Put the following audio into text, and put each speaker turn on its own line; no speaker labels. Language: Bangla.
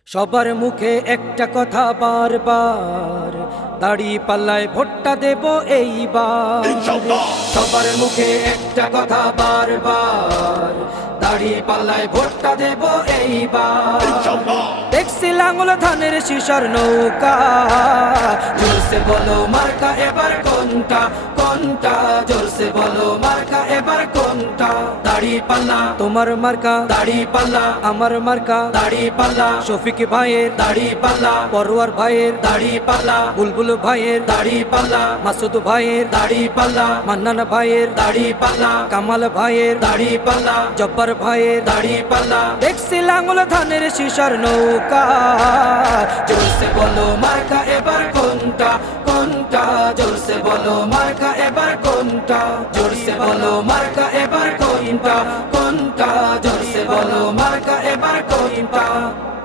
সবার মুখে একটা কথা বারবার, দাড়ি পাল্লায় ভোটটা দেব এইবার। সবার মুখে একটা কথা বারবার, দাড়ি পাল্লায় ভোটটা দেব এইবার। দেখছি লাঙ্গল ধানের শিশার নৌকা, জোরসে বলো মার্কা এবার কোনটা কোনটা, জোরসে বলো মার্কা এবার কোনটা। দাড়ি পাল্লা তোমার মার্কা, দাড়ি পাল্লা আমার মার্কা, দাড়ি পাল্লা শফিক ভাইয়ের দাড়ি পাল্লা, পরোয়ার ভাইয়ের দাড়ি পাল্লা, বুলবুল ভাইয়ের দাড়ি পাল্লা, মাসুদ ভাইয়ের দাড়ি পাল্লা, মান্নান ভাইয়ের দাড়ি পাল্লা, কামাল ভাইয়ের দাড়ি পাল্লা, জব্বার ভাইয়ের দাড়ি পাল্লা। দেখছি লাঙ্গল ধানের শিশার নৌকা, জোরসে বলো মার্কা এবার কোনটা কোনটা, জোরসে বলো মার্কা এবার কোনটা, জোরসে বলো মার্কা এবার কোনটা কোনটা, জোরসে বলো মার্কা এবার কোনটা।